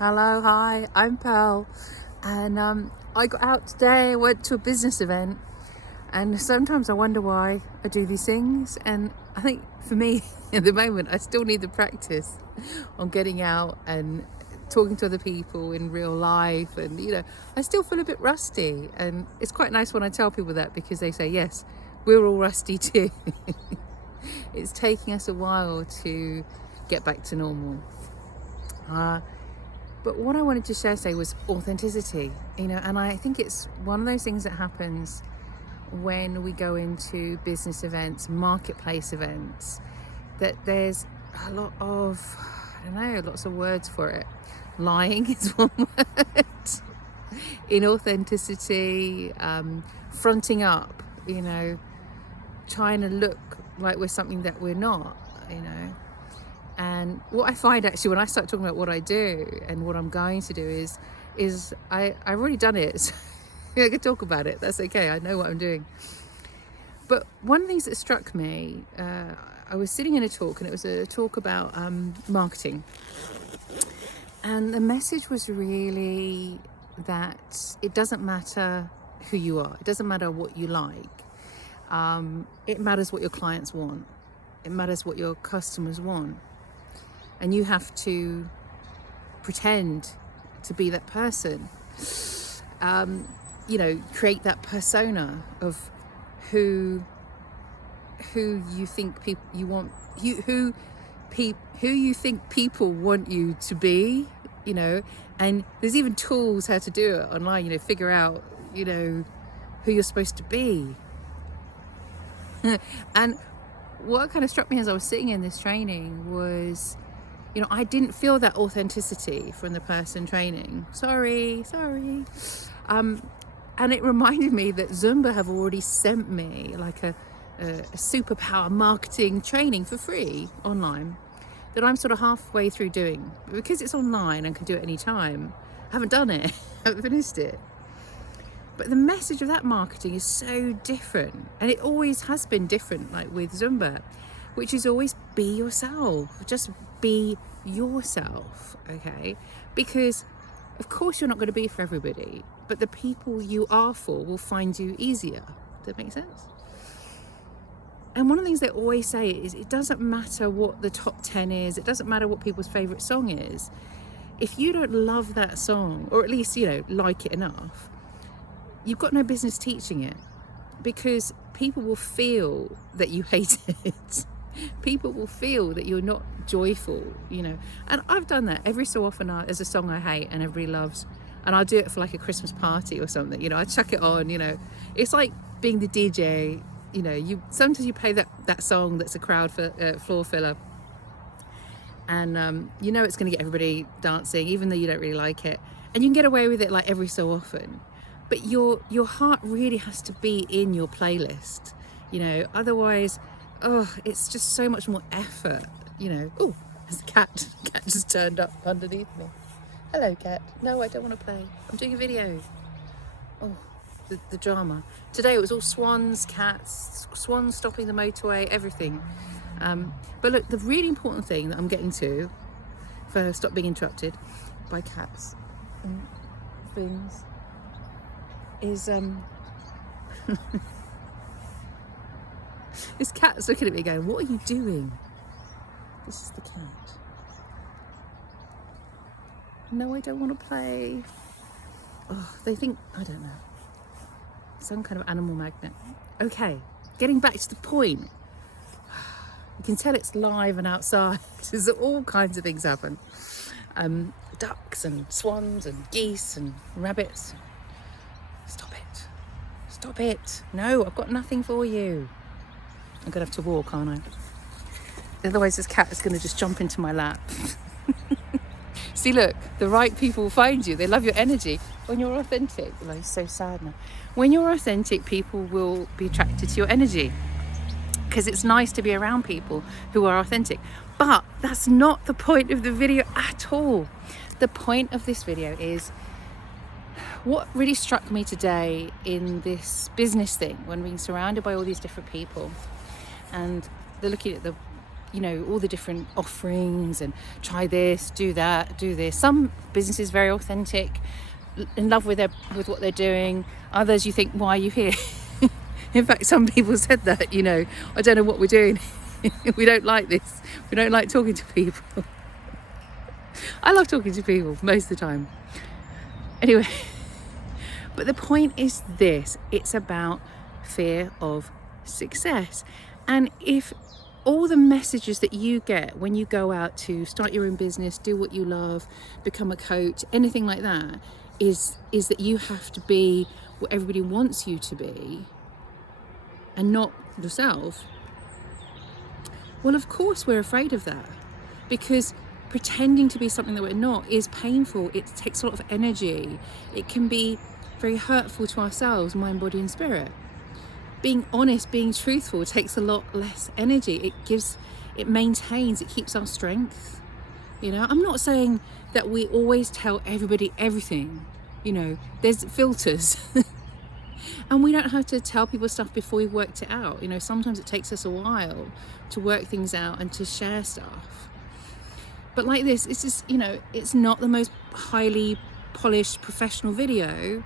Hello, hi, I'm Pearl, and I got out today. I went to a business event, and sometimes I wonder why I do these things. And I think for me, at the moment, I still need the practice on getting out and talking to other people in real life. And I still feel a bit rusty, and it's quite nice when I tell people that because they say, yes, we're all rusty too. It's taking us a while to get back to normal. But what I wanted to share today was authenticity, and I think it's one of those things that happens when we go into business events, marketplace events, that there's a lot of, lots of words for it. Lying is one word. Inauthenticity, fronting up, trying to look like we're something that we're not, And what I find actually when I start talking about what I do and what I'm going to do is I've already done it. So I can talk about it. That's okay. I know what I'm doing. But one of the things that struck me, I was sitting in a talk, and it was a talk about marketing. And the message was really that it doesn't matter who you are. It doesn't matter what you like. It matters what your clients want. It matters what your customers want. And you have to pretend to be that person. Create that persona of who you think people you want, who you think people want you to be. And there's even tools how to do it online. Figure out who you're supposed to be. And what kind of struck me as I was sitting in this training was, I didn't feel that authenticity from the person training. Sorry. And it reminded me that Zumba have already sent me like a superpower marketing training for free online that I'm sort of halfway through doing. But because it's online and can do it any time, I haven't done it, I haven't finished it. But the message of that marketing is so different, and it always has been different, like with Zumba, which is always be yourself. Just be yourself, okay? Because of course you're not going to be for everybody, but the people you are for will find you easier. Does that make sense? And one of the things they always say is it doesn't matter what the top 10 is, it doesn't matter what people's favorite song is. If you don't love that song, or at least like it enough, you've got no business teaching it, because people will feel that you hate it. People will feel that you're not joyful, And I've done that every so often. There's a song I hate and everybody loves, and I'll do it for like a Christmas party or something. I chuck it on. It's like being the DJ. Sometimes you play that song that's a crowd floor filler, and it's going to get everybody dancing, even though you don't really like it, and you can get away with it like every so often. But your heart really has to be in your playlist, Otherwise, it's just so much more effort, Oh, there's a cat. Cat just turned up underneath me. Hello, cat. No, I don't want to play. I'm doing a video. Oh, the drama. Today it was all swans, cats, swans stopping the motorway, everything. But look, the really important thing that I'm getting to, for stop being interrupted by cats and things, is this cat's looking at me going, what are you doing? This is the cat. No, I don't want to play. Oh, they think, I don't know, some kind of animal magnet. Okay, getting back to the point. You can tell it's live and outside. There's all kinds of things happen. Ducks and swans and geese and rabbits. Stop it. No, I've got nothing for you. I'm going to have to walk, aren't I? Otherwise this cat is going to just jump into my lap. See, look, the right people will find you. They love your energy. When you're authentic, it's so sad now. When you're authentic, people will be attracted to your energy, because it's nice to be around people who are authentic. But that's not the point of the video at all. The point of this video is what really struck me today in this business thing, when being surrounded by all these different people, and they're looking at the you know, all the different offerings and try this, do that, do this. Some businesses very authentic, in love with what they're doing. Others you think, why are you here? In fact, some people said that, you know, I don't know what we're doing. We don't like this. We don't like talking to people. I love talking to people most of the time. Anyway, but the point is this: it's about fear of success. And if all the messages that you get when you go out to start your own business, do what you love, become a coach, anything like that, is that you have to be what everybody wants you to be and not yourself, well, of course we're afraid of that, because pretending to be something that we're not is painful. It takes a lot of energy. It can be very hurtful to ourselves, mind, body and spirit. Being honest, being truthful takes a lot less energy. It maintains, it keeps our strength. You know, I'm not saying that we always tell everybody everything. You know, there's filters. And we don't have to tell people stuff before we've worked it out. You know, sometimes it takes us a while to work things out and to share stuff. But like this, it's just, you know, it's not the most highly polished professional video,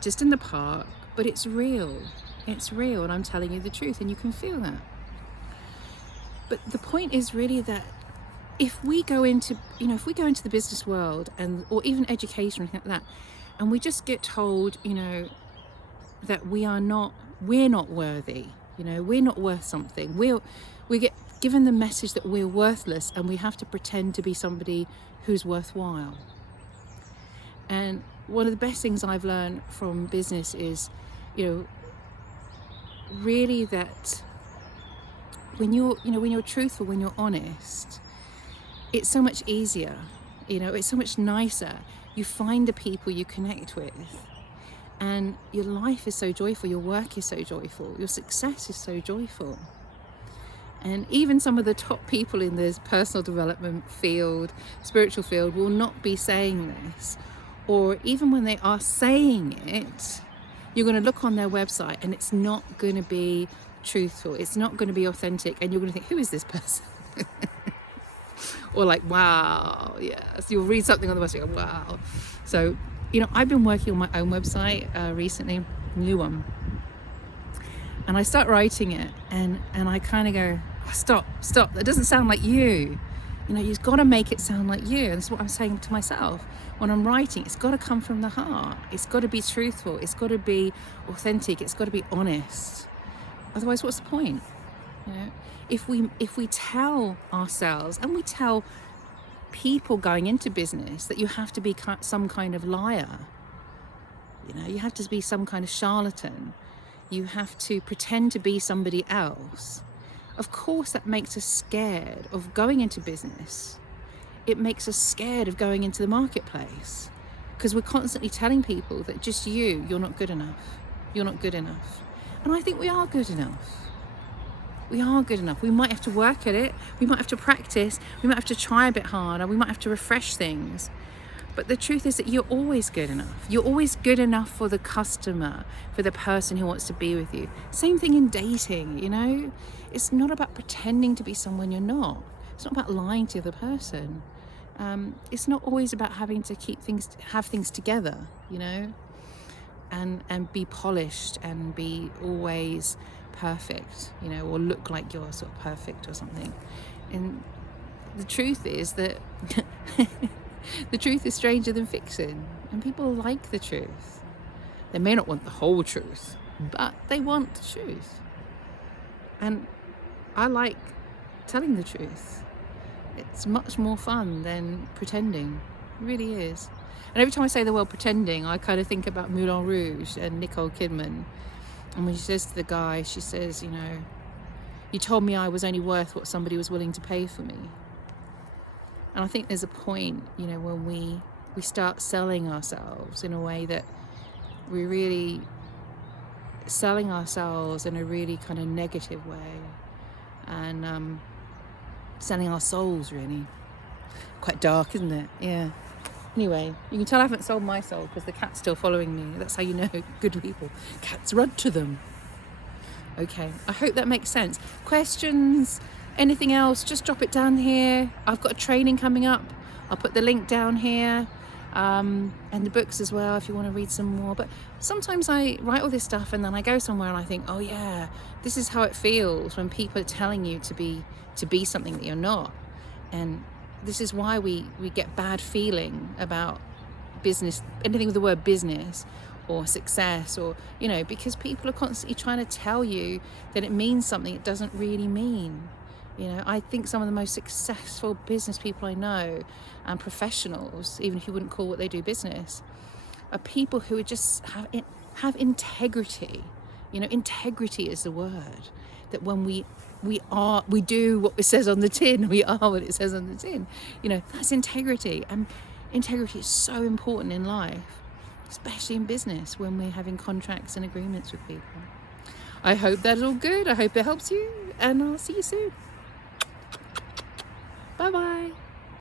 just in the park, but it's real. It's real, and I'm telling you the truth, and you can feel that. But the point is really that if we go into the business world or even education or anything like that, and we just get told, you know, that we're not worthy, you know, we're not worth something. We get given the message that we're worthless, and we have to pretend to be somebody who's worthwhile. And one of the best things I've learned from business is, you know, really that when you're truthful, when you're honest, it's so much easier, you know, it's so much nicer. You find the people you connect with, and your life is so joyful, your work is so joyful, your success is so joyful. And even some of the top people in this personal development field, spiritual field, will not be saying this. Or even when they are saying it, you're going to look on their website and it's not going to be truthful. It's not going to be authentic. And you're going to think, who is this person? Or like, wow, yes. You'll read something on the website, go, wow. So, you know, I've been working on my own website recently, new one. And I start writing it and I kind of go, oh, stop, that doesn't sound like you. You know, you've got to make it sound like you. And that's what I'm saying to myself. When I'm writing, it's got to come from the heart. It's got to be truthful. It's got to be authentic. It's got to be honest. Otherwise, what's the point? You know, if we tell ourselves, and we tell people going into business, that you have to be some kind of liar, you know, you have to be some kind of charlatan, you have to pretend to be somebody else, of course that makes us scared of going into business. It makes us scared of going into the marketplace, because we're constantly telling people that just you're not good enough. You're not good enough. And I think we are good enough. We are good enough. We might have to work at it. We might have to practice. We might have to try a bit harder. We might have to refresh things. But the truth is that you're always good enough. You're always good enough for the customer, for the person who wants to be with you. Same thing in dating, you know? It's not about pretending to be someone you're not. It's not about lying to the other person. It's not always about having to have things together, you know? And be polished and be always perfect, you know, or look like you're sort of perfect or something. And the truth is that the truth is stranger than fiction, and people like the truth. They may not want the whole truth, but they want the truth. And I like telling the truth. It's much more fun than pretending. It really is. And every time I say the word pretending, I kind of think about Moulin Rouge and Nicole Kidman. And when she says to the guy, she says, you know, you told me I was only worth what somebody was willing to pay for me. And I think there's a point, you know, when we start selling ourselves in a way that we're really selling ourselves in a really kind of negative way. And selling our souls, really. Quite dark, isn't it? Yeah. Anyway, you can tell I haven't sold my soul because the cat's still following me. That's how you know good people. Cats run to them. Okay, I hope that makes sense. Questions, anything else, just drop it down here. I've got a training coming up. I'll put the link down here, and the books as well if you want to read some more. But sometimes I write all this stuff and then I go somewhere and I think, oh yeah, this is how it feels when people are telling you to be something that you're not. And this is why we get bad feeling about business, anything with the word business or success, or, you know, because people are constantly trying to tell you that it means something it doesn't really mean. You know, I think some of the most successful business people I know, and professionals, even if you wouldn't call what they do business, are people who are just have integrity. You know, integrity is the word. That when we do what it says on the tin, we are what it says on the tin. You know, that's integrity. And integrity is so important in life, especially in business when we're having contracts and agreements with people. I hope that's all good. I hope it helps you, and I'll see you soon. Bye bye.